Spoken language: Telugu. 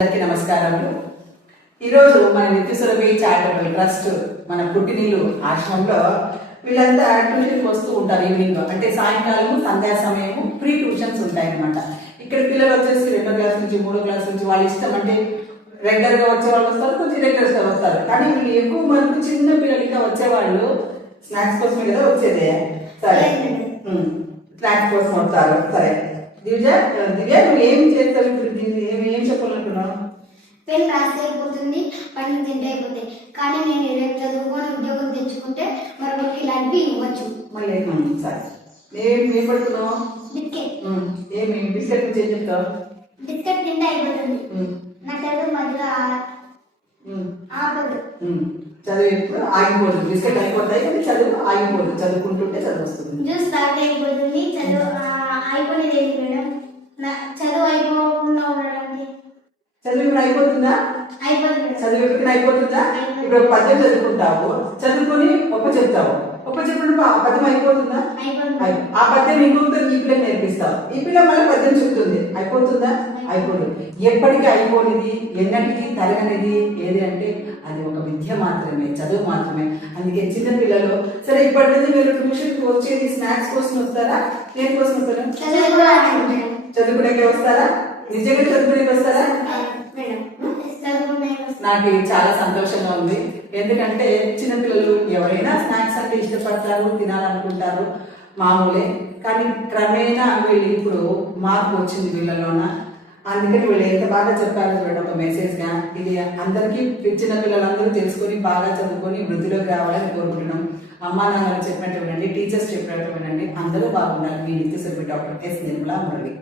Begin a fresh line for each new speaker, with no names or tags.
అందరికీ నమస్కారములు. ఈరోజు మన నిత్యసురభి చారిటబుల్ ట్రస్ట్ మన పుట్టినిల్లు ఆశ్రమంలో వీళ్ళంతా ట్యూషన్కి వస్తూ ఉంటారు ఈవినింగ్ అంటే సాయంకాలము సంధ్యా సమయము ఫ్రీ ట్యూషన్స్ ఉంటాయి అన్నమాట ఇక్కడ పిల్లలు వచ్చేసి రెండో క్లాస్ నుంచి మూడో క్లాస్ నుంచి వాళ్ళ ఇష్టం అంటే రెగ్యులర్గా వచ్చే వాళ్ళు వస్తారు కొంచెం రెగ్యులర్గా వస్తారు. కానీ వీళ్ళు ఎక్కువ మంది చిన్న పిల్లలు ఇంకా వచ్చేవాళ్ళు స్నాక్స్ కోసమే కదా వచ్చేదే. సరే. స్నాక్స్ కోసం వస్తారు. సరే. దివ్య దివ్య నువ్వు ఏం చేస్తావు ఇప్పుడు దీన్ని ఏం ఏం చెప్పాలనుకున్నావు
పెన్ రాస్తే అయిపోతుంది పని తింటే కానీ నేను రేపు చదువుకొని ఉద్యోగం తెచ్చుకుంటే మరొకరికి ఇలాంటివి ఇవ్వచ్చు.
మళ్ళీ సరే. ఏం ఏం పడుతున్నావు?
బిస్కెట్.
ఉమ్, ఏమి బిస్కెట్ నుంచి ఏం చెప్తావు?
బిస్కెట్ తింటే అయిపోతుంది. నా చదువు మధ్యలో ఆపదు.
చదువు ఎప్పుడు ఆగిపోదు. బిస్కెట్ అయిపోతాయి కానీ చదువు ఆగిపోదు. చదువుకుంటుంటే చదువు వస్తుంది.
జ్యూస్ తాగితే అయిపోతుంది చదువు ఏంటి మేడం. నా చదువు అయిపోకుండా ఉండడానికి
చదువు ఇప్పుడు అయిపోతుందా?
అయిపోతుంది.
చదువు ఎప్పుడు అయిపోతుందా? ఇప్పుడు పద్యం చదువుకుంటావు చదువుకొని ఒప్ప చెప్తావు. ఒప్ప చెప్పినప్పుడు ఆ పద్యం అయిపోతుందా?
అయిపోతుంది
అయి- ఆ పద్యం ఇంకొకరు ఈ పిల్లకి నేర్పిస్తావు. ఈ పిల్ల మళ్ళీ పద్యం చెప్తుంది. అయిపోతుందా? అయిపోదు. ఎప్పటికీ అయిపోనిది ఎన్నటికీ తరగనిది ఏది అంటే అది ఒక విద్య మాత్రమే చదువు మాత్రమే. అందుకే చిన్న పిల్లలు సరే ఇప్పటి నుంచి మీరు ట్యూషన్కి వచ్చేది స్నాక్స్ కోసం వస్తారా? దేని కోసం వస్తారా?
చదువు కూడా రాదు మేడం
చదువుకునే వస్తారా? నిజంగా చదువుకునే వస్తారా? నాకు చాలా సంతోషంగా ఉంది. ఎందుకంటే చిన్నపిల్లలు ఎవరైనా స్నాక్స్ అంటే ఇష్టపడతారు తినాలనుకుంటారు. మామూలే. కానీ క్రమేణా వీళ్ళు ఇప్పుడు మార్పు వచ్చింది వీళ్ళలోన. అందుకని వీళ్ళు ఎంత బాగా చెప్పారో చూడండి ఒక మెసేజ్గా ఇది అందరికీ పిచ్చిన పిల్లలందరూ తెలుసుకొని బాగా చదువుకొని వృద్ధిలోకి రావాలని కోరుకుంటున్నాం. అమ్మా నాన్నలు చెప్పినట్టు వినండి టీచర్స్ చెప్పినట్టు వినండి. అందరూ బాగుండాలి. మీ నిత్య డాక్టర్ ఎస్ నిర్మలా మురళి.